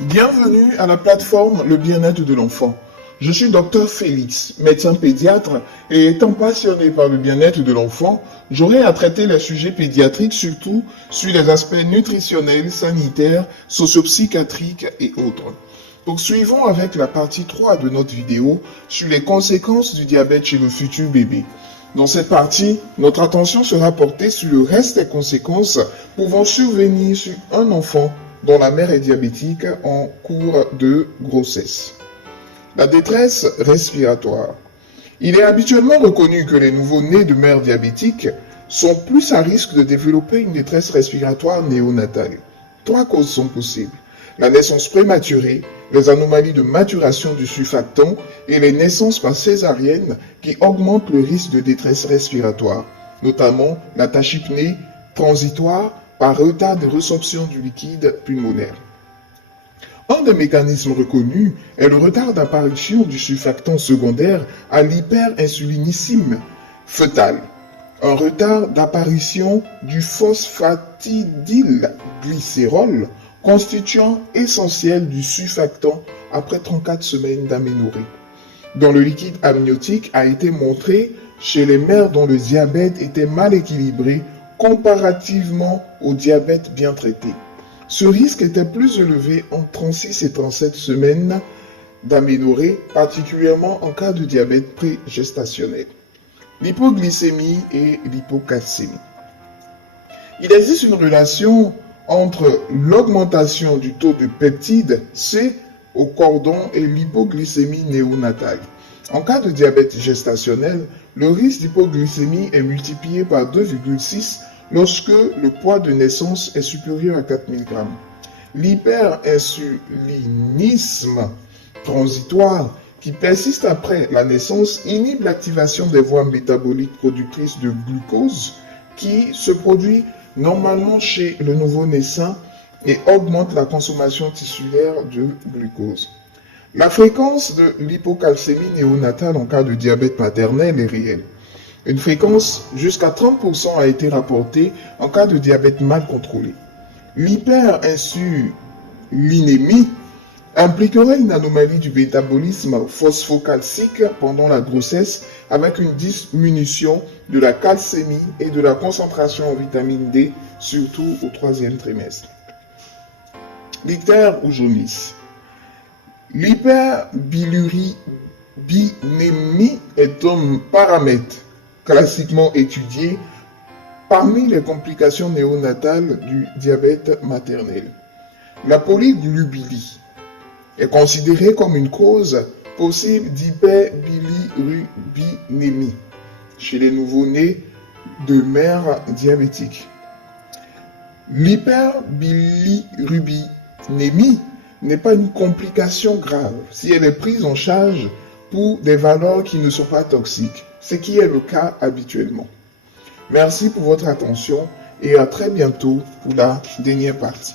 Bienvenue à la plateforme Le bien-être de l'enfant. Je suis Dr Félix, médecin pédiatre, et étant passionné par le bien-être de l'enfant, j'aurai à traiter les sujets pédiatriques, surtout sur les aspects nutritionnels, sanitaires, socio-psychiatriques et autres. Poursuivons avec la partie 3 de notre vidéo sur les conséquences du diabète chez le futur bébé. Dans cette partie, notre attention sera portée sur le reste des conséquences pouvant survenir sur un enfant dont la mère est diabétique en cours de grossesse. La détresse respiratoire. Il est habituellement reconnu que les nouveau-nés de mères diabétiques sont plus à risque de développer une détresse respiratoire néonatale. 3 causes sont possibles: la naissance prématurée, les anomalies de maturation du surfactant et les naissances par césarienne qui augmentent le risque de détresse respiratoire, notamment la tachypnée transitoire par retard de résorption du liquide pulmonaire. Un des mécanismes reconnus est le retard d'apparition du surfactant secondaire à l'hyperinsulinisme fœtale, un retard d'apparition du phosphatidylglycérol constituant essentiel du surfactant après 34 semaines d'aménorrhée, dont le liquide amniotique a été montré chez les mères dont le diabète était mal équilibré comparativement au diabète bien traité. Ce risque était plus élevé en 36 et 37 semaines d'aménorrhée, particulièrement en cas de diabète prégestationnel. L'hypoglycémie et l'hypocalcémie. Il existe une relation entre l'augmentation du taux de peptide C au cordon et l'hypoglycémie néonatale. En cas de diabète gestationnel, le risque d'hypoglycémie est multiplié par 2,6 lorsque le poids de naissance est supérieur à 4000 g. L'hyperinsulinisme transitoire qui persiste après la naissance inhibe l'activation des voies métaboliques productrices de glucose qui se produit normalement chez le nouveau-naissant et augmente la consommation tissulaire de glucose. La fréquence de l'hypocalcémie néonatale en cas de diabète maternel est réelle. Une fréquence jusqu'à 30% a été rapportée en cas de diabète mal contrôlé. L'hyperinsulinémie impliquerait une anomalie du métabolisme phosphocalcique pendant la grossesse avec une diminution de la calcémie et de la concentration en vitamine D, surtout au 3e trimestre. L'ictère ou jaunisse. L'hyperbilirubinémie est un paramètre classiquement étudié parmi les complications néonatales du diabète maternel. La polyglubilie est considérée comme une cause possible d'hyperbilirubinémie chez les nouveau-nés de mères diabétiques. L'hyperbilirubinémie n'est pas une complication grave si elle est prise en charge pour des valeurs qui ne sont pas toxiques, ce qui est le cas habituellement. Merci pour votre attention et à très bientôt pour la dernière partie.